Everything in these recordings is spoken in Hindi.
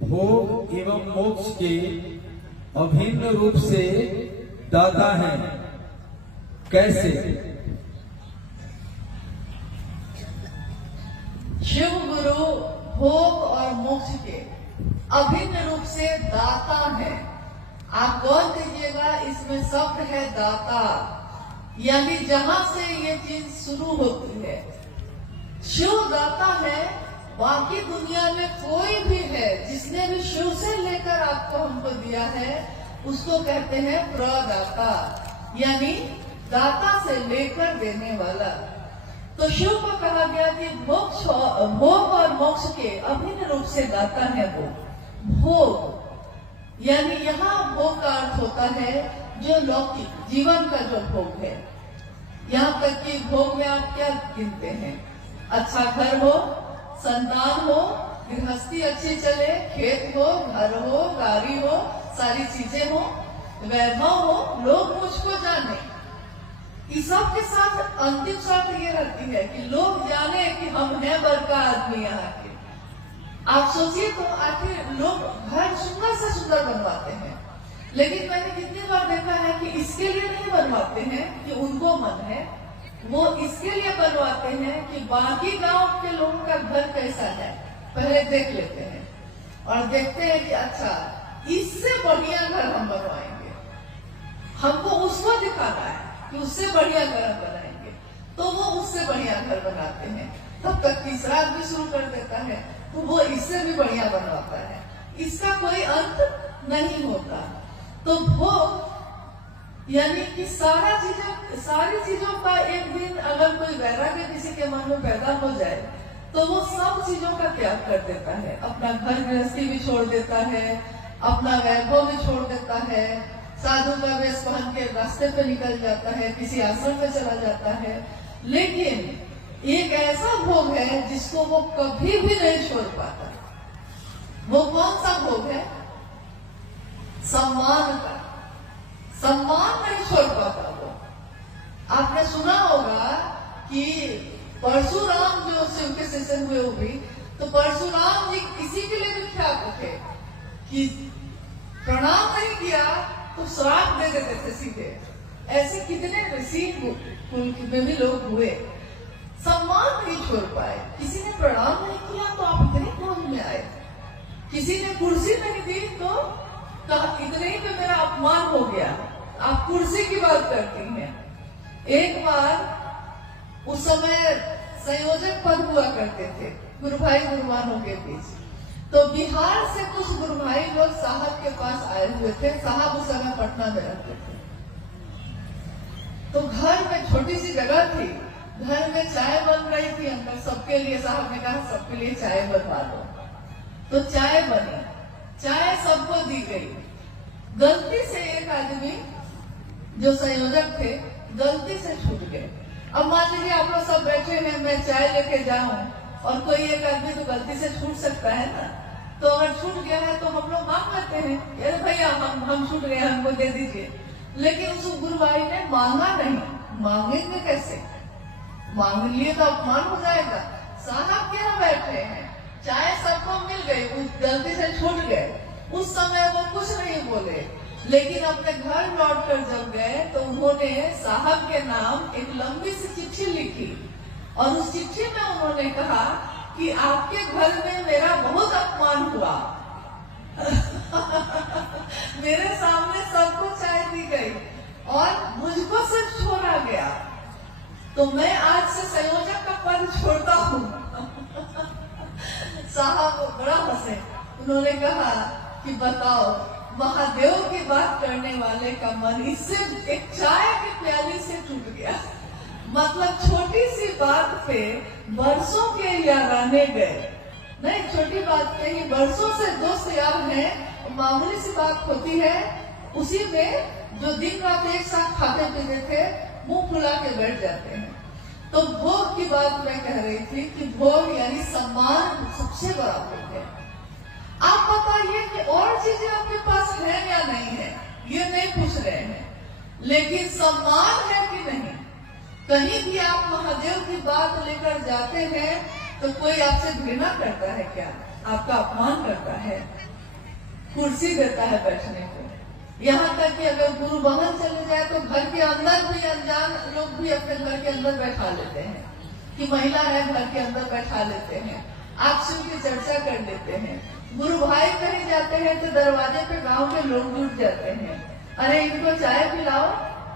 भोग एवं मोक्ष के अभिन्न रूप से दाता है। कैसे? शिव गुरु भोग और मोक्ष के अभिन्न रूप से दाता है। आप गौर कीजिएगा, इसमें शब्द है दाता, यानी जहां से ये चीज शुरू होती है। शिव दाता है। बाकी दुनिया में कोई भी है जिसने भी शिव से लेकर आपको हमको दिया है, उसको कहते हैं प्रदाता, यानी दाता से लेकर देने वाला। तो शिव को कहा गया कि भोग और मोक्ष के अभिन्न रूप से दाता है वो। भोग यानी यहाँ भोग का अर्थ होता है जो लौकिक जीवन का जो भोग है। यहाँ तक कि भोग में आप क्या गिनते हैं? अच्छा घर हो, संतान हो, गृहस्थी अच्छी चले, खेत हो, घर हो, गाड़ी हो, सारी चीजें हो, वैभव हो, लोग मुझको जाने। इस सब के साथ अंतिम शर्त ये रहती है कि लोग जाने कि हम हैं बड़का आदमी यहाँ के। आप सोचिए तो आखिर लोग घर सुंदर से सुंदर बनवाते हैं, लेकिन मैंने कितनी बार देखा है कि इसके लिए नहीं बनवाते हैं कि उनको मन है, वो इसके लिए बनवाते हैं कि बाकी गांव के लोगों का घर कैसा है पहले देख लेते हैं और देखते हैं कि अच्छा इससे बढ़िया घर हम बनवाएंगे। हमको उसको दिखाना है कि उससे बढ़िया घर हम बनाएंगे, तो वो उससे बढ़िया घर बनाते हैं। तब तक तीसरा आदमी शुरू कर देता है तो वो इससे भी बढ़िया बनवाता है। इसका कोई अंत नहीं होता। तो भोग यानी कि सारी चीजों का एक दिन अगर कोई वैराग्य किसी के मन में पैदा हो जाए तो वो सब चीजों का त्याग कर देता है। अपना घर गृहस्थी भी छोड़ देता है, अपना वैभव भी छोड़ देता है, साधु का वेश पहन के रास्ते पे निकल जाता है, किसी आश्रम में चला जाता है। लेकिन एक ऐसा भोग है जिसको वो कभी भी नहीं छोड़ पाता। वो कौन सा भोग है? सम्मान का। सम्मान नहीं छोड़ पाता वो। आपने सुना होगा कि परशुराम जो शिव के शिष्य हुए वो भी, तो परशुराम जी इसी के लिए विख्यात थे कि प्रणाम नहीं किया तो श्राप दे देते थे सीधे। ऐसे कितने ऋषि कुल में भी लोग हुए, सम्मान नहीं छोड़ पाए। किसी ने प्रणाम नहीं किया तो आप इतने क्रोध में आए, किसी ने कुर्सी नहीं दी तो कहा इतने ही पे मेरा अपमान हो गया। आप कुर्सी की बात करती हैं। एक बार उस समय संयोजक पद हुआ करते थे गुरु भाई गुरुमानों के बीच, तो बिहार से कुछ गुरु भाई लोग साहब के पास आए हुए थे। साहब उस समय पटना में रहते थे। तो घर में छोटी सी जगह थी, घर में चाय बन रही थी अंदर सबके लिए। साहब ने कहा सबके लिए चाय बनवा दो, तो चाय बनी, चाय सबको दी गई। गलती से एक आदमी जो संयोजक थे गलती से छूट गए। अब मान लीजिए आप लोग सब बैठे हैं, मैं चाय लेके जाऊं और कोई एक आदमी तो गलती से छूट सकता है ना। तो अगर छूट गया है तो हम लोग मांग लेते हैं, अरे भैया हम छूट गए, हमको दे दीजिए। लेकिन उस गुरु भाई ने मांगा नहीं। मांगेंगे कैसे? मांग लिए तो अपमान हो जाएगा। साहब क्या बैठे हैं, चाय सबको मिल गई, गलती से छूट गए। उस समय वो कुछ नहीं बोले, लेकिन अपने घर लौटकर जब गए तो उन्होंने साहब के नाम एक लंबी सी चिट्ठी लिखी और उस चिट्ठी में उन्होंने कहा कि आपके घर में मेरा बहुत अपमान हुआ। मेरे सामने सबको चाय दी गई और मुझको सिर्फ छोड़ा गया, तो मैं आज से संयोजक का पद छोड़ता हूँ। साहब बड़ा हंसे। उन्होंने कहा कि बताओ, महादेव की बात करने वाले का मन इससे एक चाय की प्याली से टूट गया। मतलब छोटी सी बात पे बरसों के याराने गए। नहीं, छोटी बात पे ही बरसों से दोस्त यार हैं, मामूली सी बात होती है, उसी में जो दिन रात एक साथ खाते पीते थे मुंह फुला के बैठ जाते हैं। तो भोग की बात मैं कह रही थी कि भोग यानी सम्मान सबसे बड़ा भोग है। आप बताइए कि और चीजें आपके पास है या नहीं है, ये नहीं पूछ रहे हैं, लेकिन सम्मान है कि नहीं। कहीं भी आप महादेव की बात लेकर जाते हैं तो कोई आपसे घृणा करता है क्या? आपका अपमान करता है, कुर्सी देता है बैठने को। यहाँ तक कि अगर गुरु बाहर चले जाए तो घर के अंदर भी अनजान लोग भी अपने घर के अंदर बैठा लेते हैं कि महिला है, घर के अंदर बैठा लेते हैं, आपसी की चर्चा कर लेते हैं। गुरु भाई कहीं जाते हैं तो दरवाजे पे गांव के लोग जुट जाते हैं, अरे इनको चाय पिलाओ,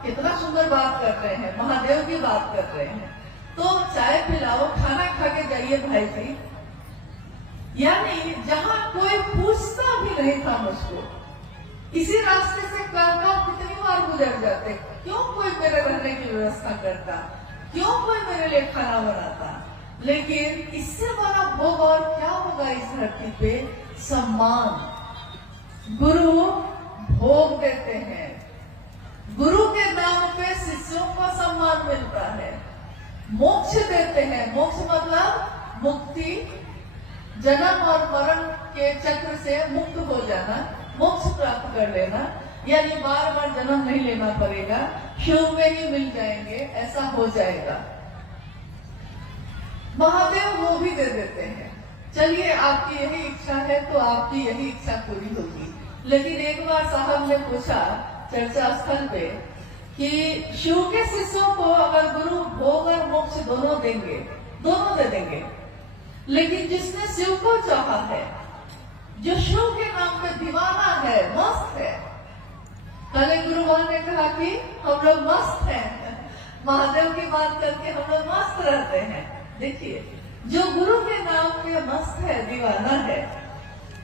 कितना सुंदर बात कर रहे हैं, महादेव की बात कर रहे हैं, तो चाय पिलाओ, खाना खा के जाइए भाई जी। यानी जहां कोई पूछता भी नहीं था मुझको, इसी रास्ते से कर कितनी बार गुजर जाते, क्यों कोई मेरे रहने की व्यवस्था करता, क्यों कोई मेरे लिए खाना बनाता। लेकिन इससे बड़ा भोग और क्या होगा इस धरती पे? सम्मान। गुरु भोग देते हैं, गुरु के नाम पे शिष्यों को सम्मान मिलता है, मोक्ष देते हैं। मोक्ष मतलब मुक्ति, जन्म और मरण के चक्र से मुक्त हो जाना, मोक्ष प्राप्त कर लेना, यानी बार बार जन्म नहीं लेना पड़ेगा, शिव में ही मिल जाएंगे, ऐसा हो जाएगा। महादेव वो भी दे देते हैं। चलिए आपकी यही इच्छा है तो आपकी यही इच्छा पूरी होगी। लेकिन एक बार साहब ने पूछा चर्चा स्थल पे कि शिव के शिष्यों को अगर गुरु भोग और मोक्ष दोनों देंगे, दोनों दे देंगे, लेकिन जिसने शिव को चाहा है, जो शिव के नाम पे दीवाना है, मस्त है, कल गुरुवार ने कहा कि हम लोग मस्त हैं, महादेव की बात करके हम लोग मस्त रहते हैं। देखिए, जो गुरु के नाम पे मस्त है, दीवाना है,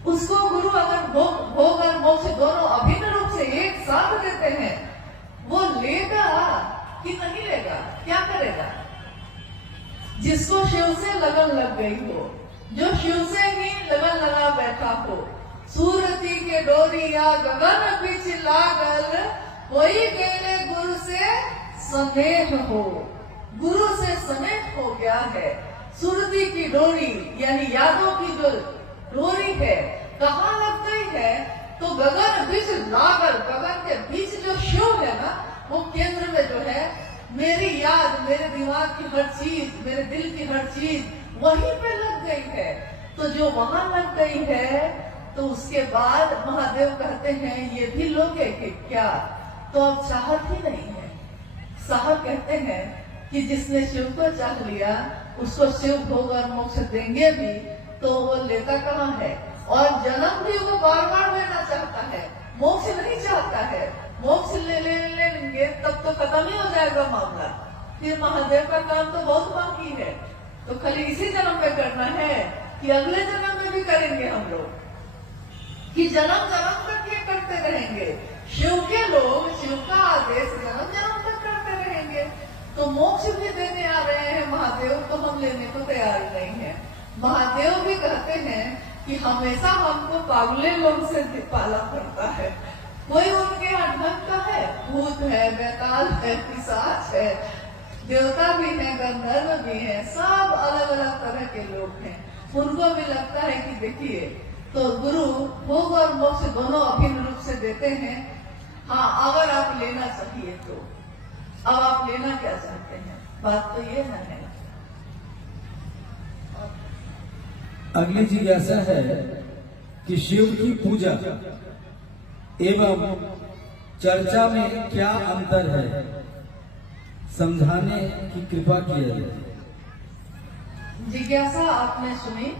उसको गुरु अगर भोग और मोक्ष दोनों अभिन्न रूप से एक साथ देते हैं, वो लेगा कि नहीं लेगा? क्या करेगा? जिसको शिव से लगन लग गई हो, जो शिव से ही लगन लगा बैठा हो, सूरती के डोरिया गगन बीच लागल, कोई गेले गुरु से स्नेह हो, गुरु से स्नेह हो गया है। सुरती की डोरी यानी यादों की जो डोरी है, कहाँ लग गई है? तो गगन बीच लागल, गगन के बीच जो शिव है ना, वो केंद्र में जो है, मेरी याद, मेरे दिमाग की हर चीज, मेरे दिल की हर चीज वहीं पे लग गई है। तो जो वहां लग गई है, तो उसके बाद महादेव कहते हैं ये भी लोगे कि क्या? तो अब चाहत ही नहीं है। साहब कहते हैं कि जिसने शिव को चाह लिया, उसको शिव भोग और मोक्ष देंगे भी, तो वो लेता कहाँ है? और जन्म भी वो बार बार लेना चाहता है, मोक्ष नहीं चाहता है। मोक्ष लेंगे तब तो खत्म ही हो जाएगा मामला, फिर महादेव का काम तो बहुत बाकी है। तो खाली इसी जन्म में करना है कि अगले जन्म में भी करेंगे हम लोग, कि जन्म जन्म तक ये करते रहेंगे। शिव के लोग शिव का आदेश जन्म जन्म तक करते रहेंगे। तो मोक्ष भी देने आ रहे हैं महादेव, तो हम लेने को तैयार नहीं है। महादेव भी कहते हैं कि हमेशा हमको पागले लोग से पाला पड़ता है। कोई उनके यहाँ ढंग का है, भूत है, बैताल है, पिशाच है, देवता भी है, गंधर्व भी है, सब अलग अलग तरह के लोग हैं। उनको भी लगता है कि देखिए, तो गुरु भोग और मोक्ष दोनों अभिन्न रूप से देते हैं। हाँ, अगर आप लेना चाहिए तो अब आप लेना क्या चाहते हैं? बात तो ये ना है। अगली जिज्ञासा है कि शिव की पूजा एवं चर्चा में क्या अंतर है, समझाने की कृपा किया जाए। जिज्ञासा आपने सुनी,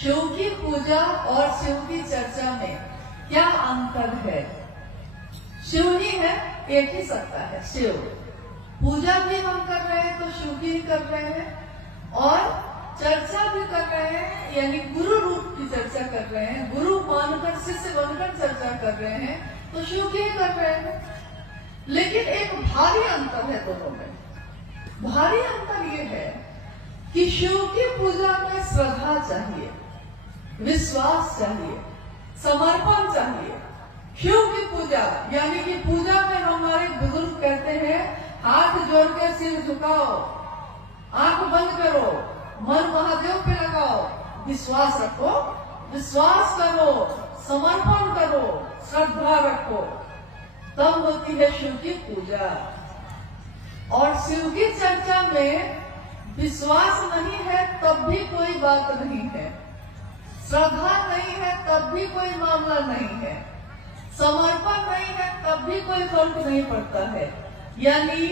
शिव की पूजा और शिव की चर्चा में क्या अंतर है? शिव ही है, एक ही सत्ता है शिव। पूजा भी हम कर रहे हैं तो शिव की ही कर रहे हैं, और चर्चा भी कर रहे हैं, यानी गुरु रूप की चर्चा कर रहे हैं, गुरु मानकर शिष्य बनकर चर्चा कर रहे हैं, तो शिव की ही कर रहे हैं। लेकिन एक भारी अंतर है दोनों में। भारी अंतर ये है कि शिव की पूजा में श्रद्धा चाहिए, विश्वास चाहिए, समर्पण चाहिए। शिव की पूजा यानी कि पूजा में हमारे बुजुर्ग कहते हैं, हाथ जोड़ के सिर झुकाओ, आंख बंद करो, मन महादेव पे लगाओ, विश्वास रखो, विश्वास करो, समर्पण करो, श्रद्धा रखो, तब होती है शिव की पूजा। और शिव की चर्चा में विश्वास नहीं है तब भी कोई बात नहीं है, श्रद्धा नहीं है तब भी कोई मामला नहीं है, समर्पण नहीं है तब भी कोई फर्क नहीं पड़ता है। यानी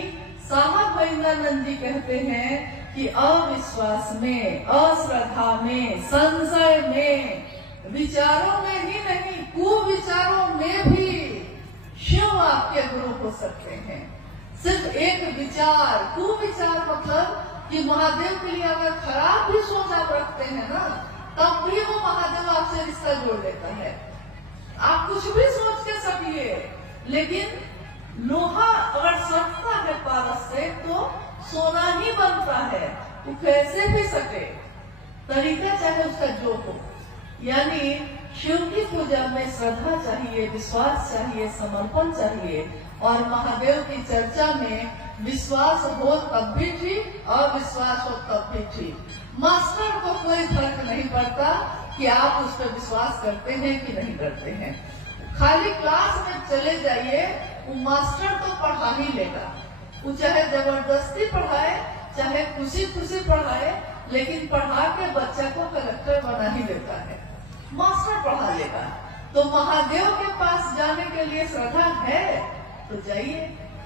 साहब महेंद्रानंद जी कहते हैं कि अविश्वास में, अश्रद्धा में, संशय में, विचारों में ही नहीं कुविचारों में भी शिव आपके गुरु हो सकते हैं। सिर्फ एक विचार, कुविचार मतलब कि महादेव के लिए अगर खराब भी सोच आप रखते हैं ना, तब भी वो महादेव आपसे रिश्ता जोड़ लेता है। आप कुछ भी सोच के सकिए, लेकिन लोहा अगर सटता है पारस से तो सोना ही बनता है, वो कैसे भी सके, तरीका चाहे उसका जो हो। यानी शिव की पूजा में श्रद्धा चाहिए, विश्वास चाहिए, समर्पण चाहिए। और महादेव की चर्चा में विश्वास हो तब भी ठीक, अविश्वास हो तब भी ठीक। मास्टर को कोई फर्क नहीं पड़ता कि आप उस पर विश्वास करते हैं कि नहीं करते हैं। खाली क्लास में चले जाइए, वो मास्टर तो पढ़ा ही लेगा। वो चाहे जबरदस्ती पढ़ाए, चाहे खुशी खुशी पढ़ाए, लेकिन पढ़ा के बच्चा को कलेक्टर बना ही देता है। मास्टर पढ़ा लेगा। तो महादेव के पास जाने के लिए श्रद्धा है तो जाइए,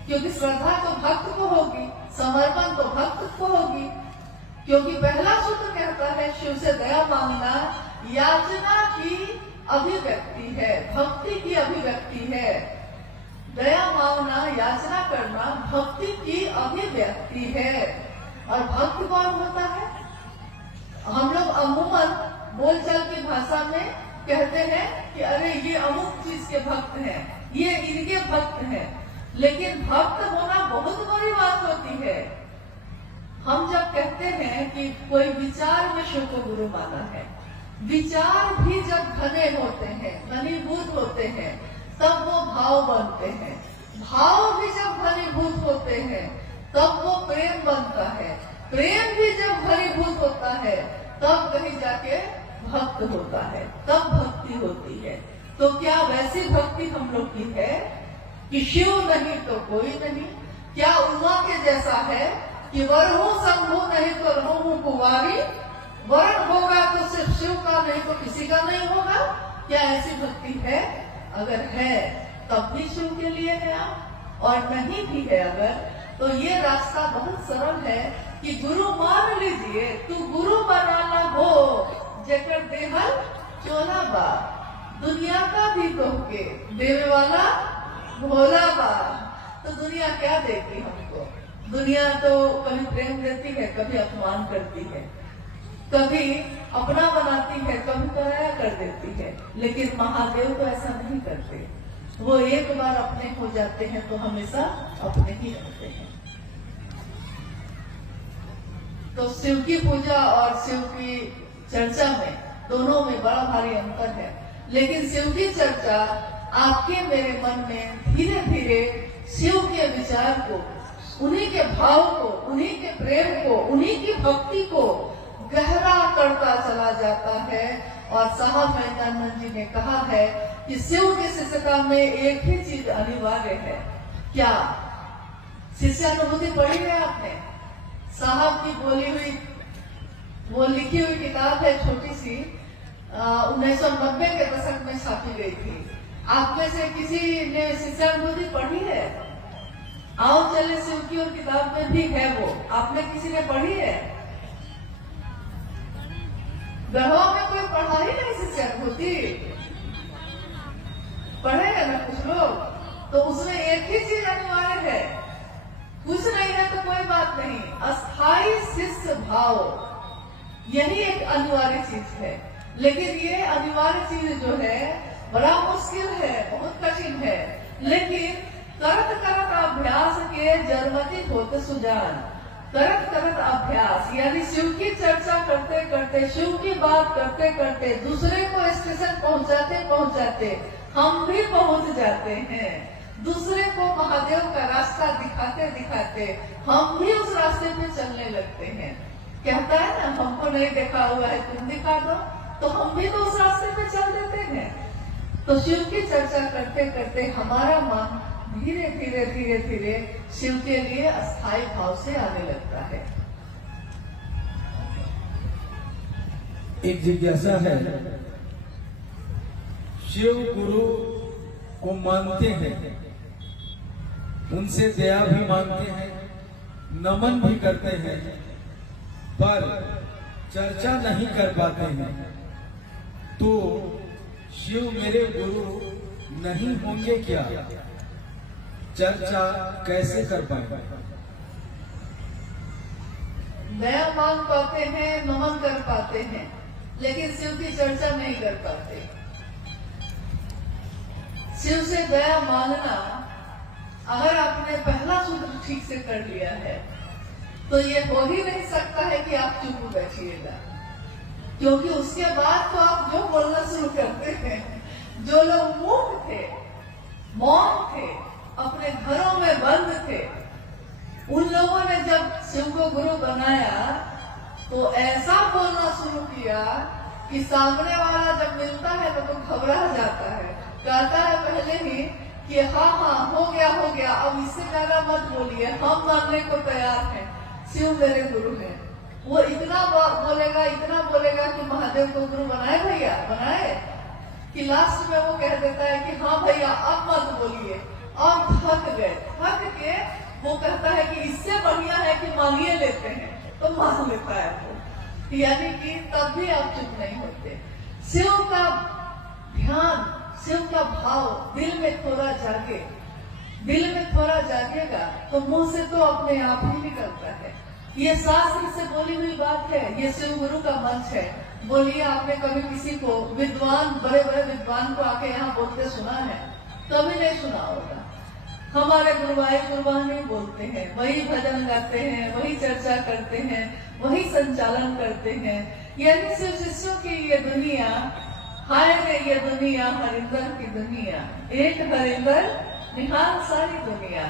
क्योंकि श्रद्धा तो भक्त को होगी, समर्पण तो भक्त को होगी। क्योंकि पहला सूत्र कहता है शिव से दया मांगना याचना की अभिव्यक्ति है, भक्ति की अभिव्यक्ति है। दया मांगना, याचना करना भक्ति की अभिव्यक्ति है। और भक्त कौन होता है? हम लोग अमूमन बोलचाल की भाषा में कहते हैं कि अरे ये अमुक चीज के भक्त हैं, ये इनके भक्त हैं। लेकिन भक्त होना बहुत बड़ी बात होती है। हम जब कहते हैं कि कोई विचार में शिव को गुरु माना है, विचार भी जब घने होते हैं, घनीभूत होते हैं, तब वो भाव बनते हैं। भाव भी जब घनीभूत होते हैं तब वो प्रेम बनता है। प्रेम भी जब घनीभूत होता है तब कहीं जाके भक्त होता है, तब भक्ति होती है। तो क्या वैसी भक्ति हम लोग की है कि शिव नहीं तो कोई नहीं? क्या उमा के जैसा है कि वर हूं शंभु नहीं तो रहूं कुंवारी, वर्ण होगा तो सिर्फ शिव का नहीं तो किसी का नहीं होगा? क्या ऐसी भक्ति है? अगर है तब भी शिव के लिए है आप, और नहीं भी है अगर, तो ये रास्ता बहुत सरल है कि गुरु मान लीजिए, तू गुरु बनाना हो जेकर देहल चोला बा, दुनिया का भी कह के देवे वाला भोला बा। तो दुनिया क्या देती हमको? दुनिया तो कभी प्रेम देती है, कभी अपमान करती है, कभी अपना बनाती है, कभी पराया कर देती है। लेकिन महादेव तो ऐसा नहीं करते। वो एक बार अपने हो जाते हैं तो हमेशा अपने ही रहते हैं। तो शिव की पूजा और शिव की चर्चा में, दोनों में बड़ा भारी अंतर है। लेकिन शिव की चर्चा आपके मेरे मन में धीरे धीरे शिव के विचार को, उन्हीं के भाव को, उन्हीं के प्रेम को, उन्हीं की भक्ति को गहरा करता चला जाता है। और साहब महेंद्रानंद जी ने कहा है कि शिव की शिष्यता में एक ही चीज अनिवार्य है। क्या? शिष्यानुभूति पढ़ी है आपने? साहब की बोली हुई, वो लिखी हुई किताब है, छोटी सी, 1990 के दशक में छापी गई थी। आप में से किसी ने शिष्यानुभूति पढ़ी है? आओ चले शिव की और किताब में भी है वो, आपने किसी ने पढ़ी है? गढ़वा में कोई पढ़ा ही नहीं शिष्यानुभूति, पढ़ेगा ना कुछ लोग? तो उसमें एक ही चीज अनिवार्य है, कुछ नहीं है तो कोई बात नहीं, अस्थाई शिष्य भाव, यही एक अनिवार्य चीज है। लेकिन ये अनिवार्य चीज जो है बड़ा मुश्किल है, बहुत कठिन है। लेकिन करत करत अभ्यास के जरमति होते सुजान, करत करत अभ्यास, यानी शिव की चर्चा करते करते, शिव की बात करते करते, दूसरे को स्टेशन पहुंचाते पहुंचाते हम भी पहुंच जाते हैं। दूसरे को महादेव का रास्ता दिखाते दिखाते हम भी उस रास्ते पे चलने लगते हैं। कहता है ना, हमको नहीं देखा हुआ है, तुम दिखा दो, तो हम भी तो उस रास्ते पे चल देते हैं। तो शिव की चर्चा करते करते हमारा मन धीरे धीरे धीरे धीरे शिव के लिए अस्थायी भाव से आने लगता है। एक जिज्ञासा है, शिव गुरु को मानते हैं, उनसे दया भी मांगते हैं, नमन भी करते हैं, पर चर्चा नहीं कर पाते हैं, तो शिव मेरे गुरु नहीं होंगे क्या? चर्चा कैसे कर पाएंगे? दया मांग पाते हैं, नमन कर पाते हैं, लेकिन शिव की चर्चा नहीं कर पाते। शिव से दया मांगना, अगर आपने पहला सूत्र ठीक से कर लिया है तो ये हो ही नहीं सकता है कि आप चुप बैठिएगा, क्योंकि उसके बाद तो आप जो बोलना शुरू करते हैं। जो लोग मूक थे, मौन थे, अपने घरों में बंद थे, उन लोगों ने जब शिव को गुरु बनाया तो ऐसा बोलना शुरू किया कि सामने वाला जब मिलता है तो घबरा जाता है, कहता है पहले ही कि हाँ हाँ हो गया, अब इससे ज्यादा मत बोलिए, हम मानने को तैयार हैं, शिव मेरे गुरु हैं। वो इतना बोलेगा कि महादेव को गुरु बनाए भैया, बनाए, कि लास्ट में वो कह देता है कि हाँ भैया अब मत बोलिए, अब थक गए, थक के वो कहता है कि इससे बढ़िया है कि मांगिए लेते हैं, तो मांग लेता है वो, यानी कि तब भी आप चुप नहीं होते। शिव का ध्यान, शिव का भाव दिल में थोड़ा जागेगा तो मुंह से तो अपने आप ही निकलता है। ये शास्त्र से बोली हुई बात है, ये शिव गुरु का मंच है। बोलिए, आपने कभी किसी को विद्वान, बड़े बड़े विद्वान को आके यहाँ बोलते सुना है? कभी नहीं सुना होगा। हमारे गुरुवानी बोलते हैं, वही भजन गाते हैं, वही चर्चा करते हैं, वही संचालन करते हैं। यानी शिव शिष्यों की ये दुनिया, हाय रे ये दुनिया, हरिंदर की दुनिया, एक हरिंदर निहाल सारी दुनिया।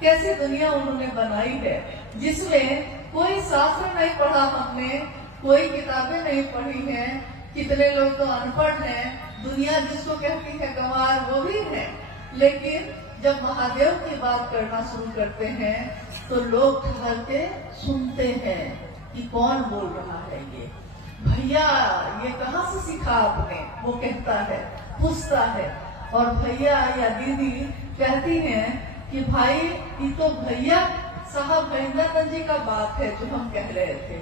कैसी दुनिया उन्होंने बनाई है, जिसमें कोई शास्त्र नहीं पढ़ा हमने, कोई किताबें नहीं पढ़ी हैं, कितने लोग तो अनपढ़ हैं, दुनिया जिसको कहती है गंवार वो भी है। लेकिन जब महादेव की बात करना शुरू करते हैं तो लोग ठहर के सुनते हैं कि कौन बोल रहा है ये, भैया ये कहाँ से सीखा आपने, वो कहता है, पूछता है। और भैया या दीदी कहती हैं कि भाई ये तो भैया साहब महेंद्रानंद जी का बात है जो हम कह रहे थे।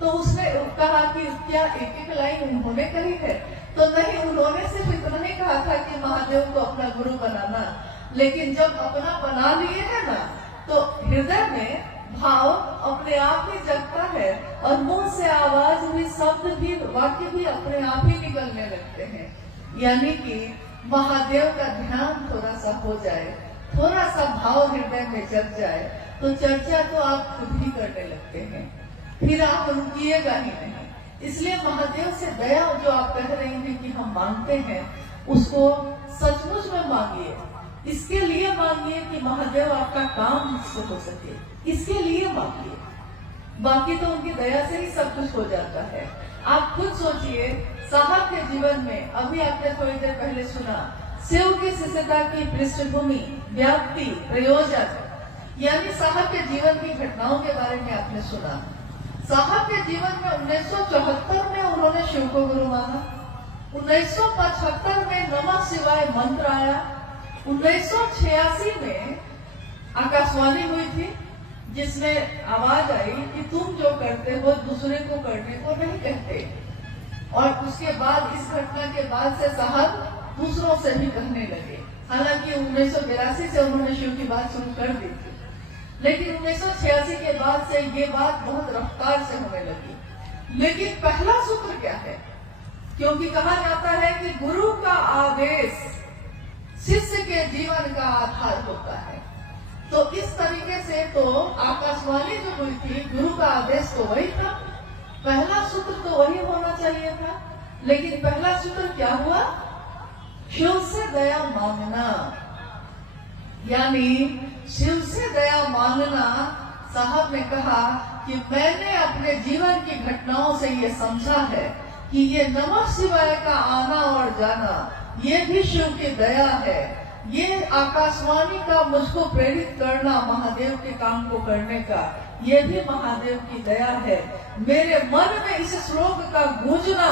तो उसने कहा कि क्या एक लाइन उन्होंने कही है? तो नहीं, उन्होंने सिर्फ इतना ही कहा था कि महादेव को अपना गुरु बनाना, लेकिन जब अपना बना लिए है ना तो हृदय में भाव अपने आप ही जगता है और मुंह से आवाज भी, शब्द भी, वाक्य भी अपने आप ही निकलने लगते हैं। यानी कि महादेव का ध्यान थोड़ा सा हो जाए, थोड़ा सा भाव हृदय में जग जाए तो चर्चा तो आप खुद ही करने लगते हैं, फिर आप रुकिएगा ही नहीं। इसलिए महादेव से दया जो आप कह रही हैं कि हम मांगते हैं, उसको सचमुच में मांगिए। इसके लिए मांगिए कि महादेव आपका काम मुझसे हो सके, इसके लिए मांगिए। बाकी तो उनकी दया से ही सब कुछ हो जाता है। आप खुद सोचिए, साहब के जीवन में, अभी आपने थोड़ी देर पहले सुना, शिव की शिष्यता की पृष्ठभूमि, व्याप्ति, प्रयोजन, यानी साहब के जीवन की घटनाओं के बारे में आपने सुना। साहब के जीवन में 1974 में उन्होंने शिव को गुरु माना, 1975 में नमः शिवाय मंत्र आया, 1986 में आकाशवाणी हुई थी जिसमें आवाज आई कि तुम जो करते हो दूसरे को करने को नहीं कहते। और उसके बाद, इस घटना के बाद से साहब दूसरों से भी कहने लगे। हालांकि 1982 से उन्होंने शिव की बात शुरू कर दी थी, लेकिन 1986 के बाद से ये बात बहुत रफ्तार से होने लगी। लेकिन पहला सूत्र क्या है? क्योंकि कहा जाता है कि गुरु का आदेश शिष्य के जीवन का आधार होता है, तो इस तरीके से तो आकाशवाणी जो हुई थी, गुरु का आदेश तो वही था, पहला सूत्र तो वही होना चाहिए था। लेकिन पहला सूत्र क्या हुआ? शिव से दया मांगना। यानी शिव से दया मांगना, साहब ने कहा कि मैंने अपने जीवन की घटनाओं से ये समझा है कि ये नमः शिवाय का आना और जाना, ये भी शिव की दया है। ये आकाशवाणी का मुझको प्रेरित करना महादेव के काम को करने का, ये भी महादेव की दया है। मेरे मन में इस श्लोक का गूंजना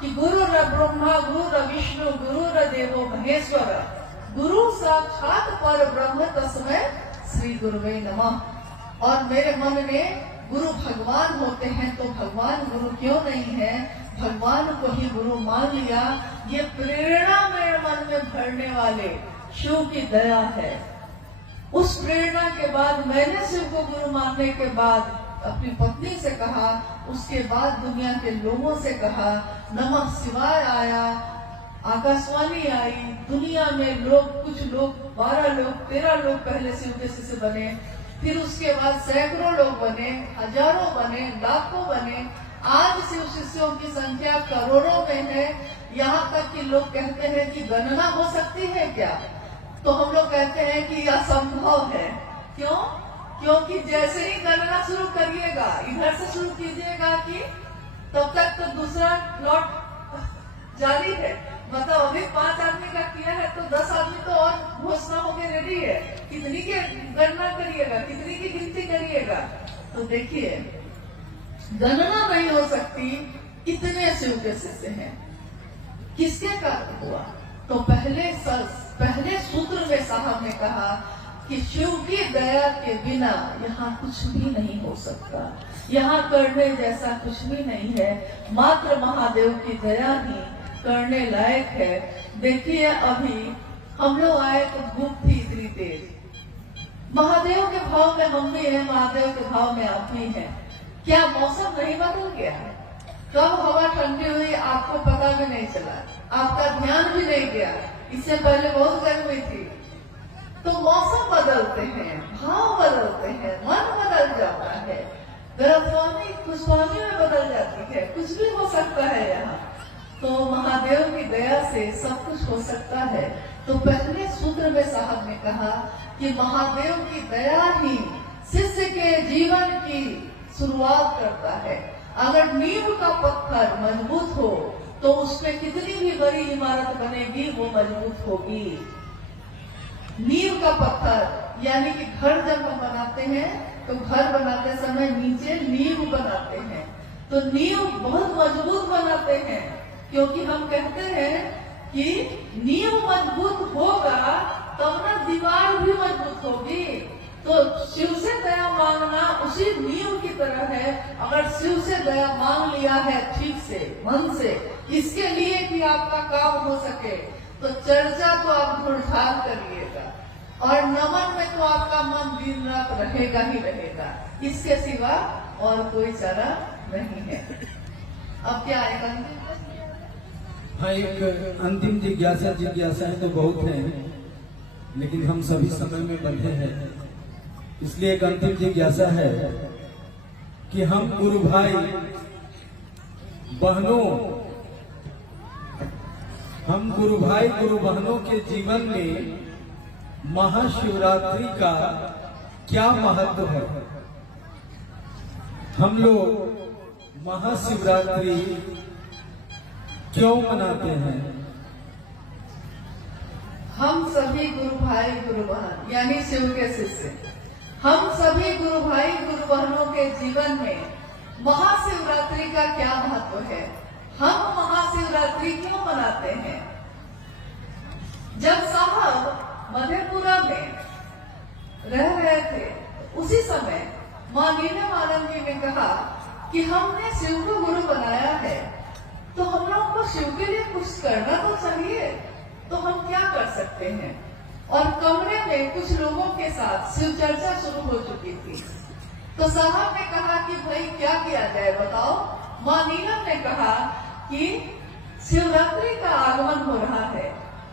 कि गुरु र ब्रह्मा गुरु र विष्णु गुरु र देवो महेश्वर, गुरु साक्षात पर ब्रह्म तस्मै श्री गुरुवे नमः। और मेरे मन में गुरु भगवान होते हैं तो भगवान गुरु क्यों नहीं है, भगवान को ही गुरु मान लिया। ये प्रेरणा मेरे मन में भरने वाले शिव की दया है। उस प्रेरणा के बाद मैंने शिव को गुरु मानने के बाद अपनी पत्नी से कहा, उसके बाद दुनिया के लोगों से कहा, नमः शिवाय आया, आकाशवाणी आई, दुनिया में लोग, कुछ लोग 12 लोग 13 लोग पहले शिव के शिष्य बने, फिर उसके बाद सैकड़ों लोग बने, हजारों बने, लाखों बने। आज शिव शिष्यों की संख्या करोड़ों में है। यहाँ तक कि लोग कहते हैं कि गणना हो सकती है क्या, तो हम लोग कहते हैं कि असंभव है। क्यों? क्योंकि जैसे ही गणना शुरू करिएगा, इधर से शुरू कीजिएगा कि तब तक तो दूसरा लॉट जारी है। मतलब अभी 5 आदमी का किया है तो 10 आदमी तो और घोषणा होके रेडी है। कितनी की गणना करिएगा, कितनी की गिनती करिएगा, तो देखिए गणना नहीं हो सकती। कितने शिव के शिष्य हैं, किसके कारण हुआ? तो पहले सूत्र में साहब ने कहा कि शिव की दया के बिना यहाँ कुछ भी नहीं हो सकता, यहाँ करने जैसा कुछ भी नहीं है। मात्र महादेव की दया ही करने लायक है। देखिए अभी हम लोग आए तो धूप थी इतनी तेज, महादेव के भाव में हम भी हैं, महादेव के भाव में आप भी हैं। क्या मौसम नहीं बदल गया है? कब हवा ठंडी हुई आपको पता भी नहीं चला, आपका ध्यान भी नहीं गया। इससे पहले बहुत गर्मी थी। तो मौसम बदलते हैं, भाव बदलते हैं, मन बदल जाता है, गर्भवामी खुशवामी में बदल जाती है, कुछ भी हो सकता है यहाँ। तो महादेव की दया से सब कुछ हो सकता है। तो पहले सूत्र में साहब ने कहा कि महादेव की दया ही शिष्य के जीवन की शुरुआत करता है। अगर नींव का पत्थर मजबूत हो तो उसमें कितनी भी बड़ी इमारत बनेगी वो मजबूत होगी। नींव का पत्थर यानी कि घर जब हम बनाते हैं तो घर बनाते समय नीचे नींव बनाते हैं, तो नींव बहुत मजबूत बनाते हैं, क्योंकि हम कहते हैं कि नींव मजबूत होगा तब ना दीवार भी मजबूत होगी। तो शिव से दया मांगना उसी नींव की तरह है। अगर शिव से दया मांग लिया है ठीक से, मन से, इसके लिए कि आपका काम हो सके, तो चर्चा तो आप ढूंढाल करिएगा और नमन में तो आपका मन दिन रात रहेगा ही रहेगा। इसके सिवा और कोई चारा नहीं है। अब क्या आएगा? हाँ, एक अंतिम जिज्ञासाएं तो बहुत हैं, लेकिन हम सभी समय में बंधे हैं, इसलिए एक अंतिम जिज्ञासा है कि हम गुरु भाई बहनों, हम गुरु भाई गुरु बहनों के जीवन में महाशिवरात्रि का क्या महत्व है? हम लोग महाशिवरात्रि क्यों मनाते हैं? हम सभी गुरु भाई गुरु बहन यानी शिव के शिष्य, हम सभी गुरु भाई गुरु बहनों के जीवन में महाशिवरात्रि का क्या महत्व है? हम महाशिवरात्रि क्यों मनाते हैं? जब साहब मधेपुरा में रह रहे थे, उसी समय मां नीलम जी ने कहा कि हमने शिव को गुरु बनाया है, तो हम लोग को शिव के लिए कुछ करना तो चाहिए। तो हम क्या कर सकते हैं? और कमरे में कुछ लोगों के साथ शिव चर्चा शुरू हो चुकी थी। तो साहब ने कहा कि भाई क्या किया जाए बताओ। मां नीलम ने कहा कि शिवरात्रि का आगमन हो रहा है,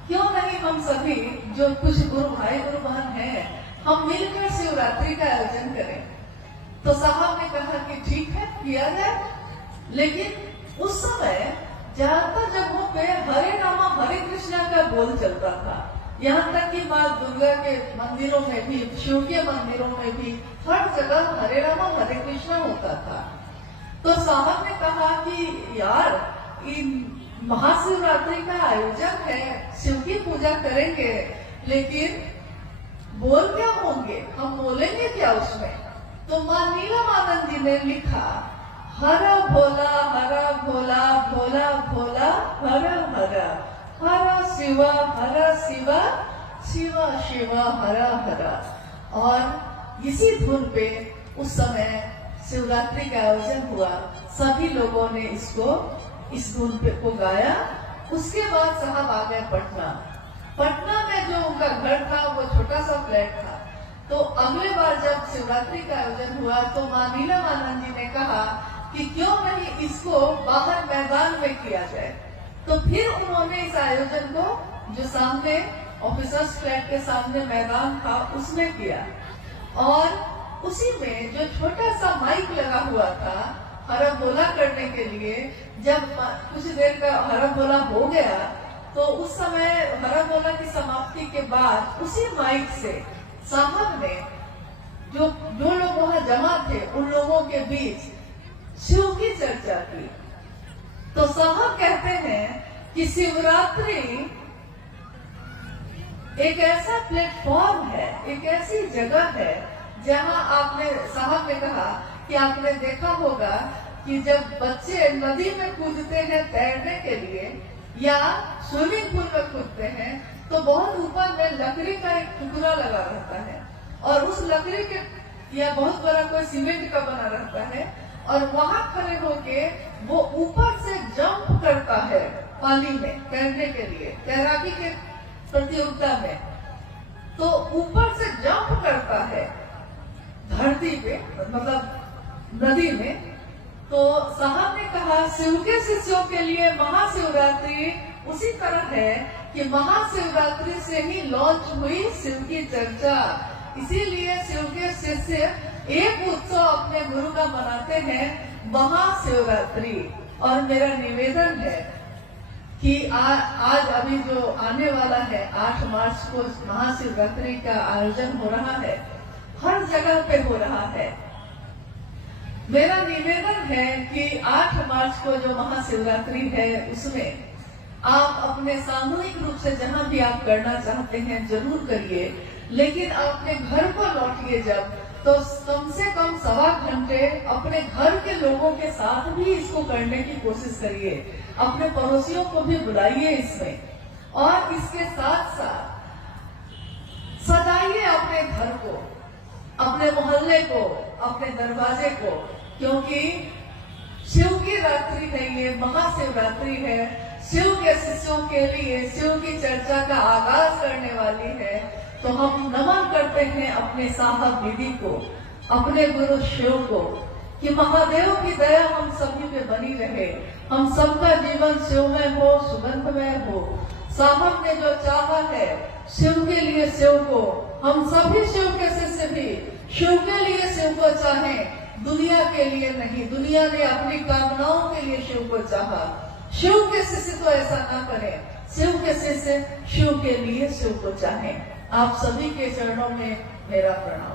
क्यों नहीं हम सभी जो कुछ गुरु भाई गुरु बहन हैं, हम मिलकर शिवरात्रि का आयोजन करें। तो साहब ने कहा कि ठीक है, किया जाए। लेकिन उस समय ज्यादातर जगहों पे हरे रामा हरे कृष्णा का बोल चलता था। यहाँ तक कि माँ दुर्गा के मंदिरों में भी, शिव के मंदिरों में भी हर जगह हरे रामा हरे कृष्णा होता था। तो साहब ने कहा कि यार महाशिवरात्रि का आयोजन है, शिव की पूजा करेंगे, लेकिन बोल क्या होंगे, हम बोलेंगे क्या उसमें? तो मां नीलमानंद जी ने लिखा, हर भोला भोला भोला भोला हर हर, हर शिवा शिवा शिवा शिवा हर हर। और इसी धुन पे उस समय शिवरात्रि का आयोजन हुआ, सभी लोगों ने इस धुन पे को गाया। उसके बाद साहब आ गए पटना। पटना में जो उनका घर था वो छोटा सा फ्लैट था। तो अगले बार जब शिवरात्रि का आयोजन हुआ तो मां नीलमानंद जी ने कहा कि क्यों नहीं इसको बाहर मैदान में किया जाए। तो फिर उन्होंने इस आयोजन को जो सामने ऑफिसर्स फ्लैट के सामने मैदान था उसमें किया, और उसी में जो छोटा सा माइक लगा हुआ था हरा बोला करने के लिए, जब कुछ देर का हरा बोला हो गया तो उस समय हरा बोला की समाप्ति के बाद उसी माइक से साहब ने जो लोग वहां जमा थे उन लोगों के बीच शिव की चर्चा की। तो साहब कहते हैं कि शिवरात्रि एक ऐसा प्लेटफॉर्म है, एक ऐसी जगह है जहां आपने, साहब ने कहा कि आपने देखा होगा कि जब बच्चे नदी में कूदते हैं तैरने के लिए या स्विमिंग पूल में कूदते हैं तो बहुत ऊपर में लकड़ी का एक टुकड़ा लगा रहता है, और उस लकड़ी के या बहुत बड़ा कोई सीमेंट का बना रहता है, और वहां खड़े होके वो ऊपर से जंप करता है पानी में तैरने के लिए, तैराकी के प्रतियोगिता में। तो ऊपर से जंप करता है धरती पे, मतलब नदी में। तो साहब ने कहा शिव के शिष्यों के लिए महाशिवरात्रि उसी तरह है कि महाशिवरात्रि से ही लॉन्च हुई शिव की चर्चा। इसीलिए शिव के शिष्य एक उत्सव अपने गुरु का मनाते हैं, महाशिवरात्रि। और मेरा निवेदन है कि आज अभी जो आने वाला है 8 मार्च को महाशिवरात्रि का आयोजन हो रहा है, हर जगह पे हो रहा है। मेरा निवेदन है कि 8 मार्च को जो महाशिवरात्रि है उसमें आप अपने सामूहिक रूप से जहां भी आप करना चाहते हैं जरूर करिए, लेकिन अपने घर को लौटिए जब, तो कम से कम 1.25 घंटे अपने घर के लोगों के साथ भी इसको करने की कोशिश करिए। अपने पड़ोसियों को भी बुलाइए इसमें, और इसके साथ साथ सजाइए अपने घर को, अपने मोहल्ले को, अपने दरवाजे को, क्योंकि शिव की रात्रि है, ये महाशिवरात्रि है। शिव के शिष्यों के लिए शिव की चर्चा का आगाज करने वाली है। तो हम नमन करते हैं अपने साहब दीदी को, अपने गुरु शिव को, कि महादेव की दया हम सभी पे बनी रहे, हम सबका जीवन शिवमय हो, सुगंधमय हो। साहब ने जो चाहा है शिव के लिए शिव को, हम सभी शिव के शिष्य भी शिव के लिए शिव को चाहें, दुनिया के लिए नहीं। दुनिया ने अपनी कामनाओं के लिए शिव को चाहा, शिव के शिष्य तो ऐसा ना करें, शिव के शिष्य शिव के लिए शिव को चाहें। आप सभी के चरणों में मेरा प्रणाम।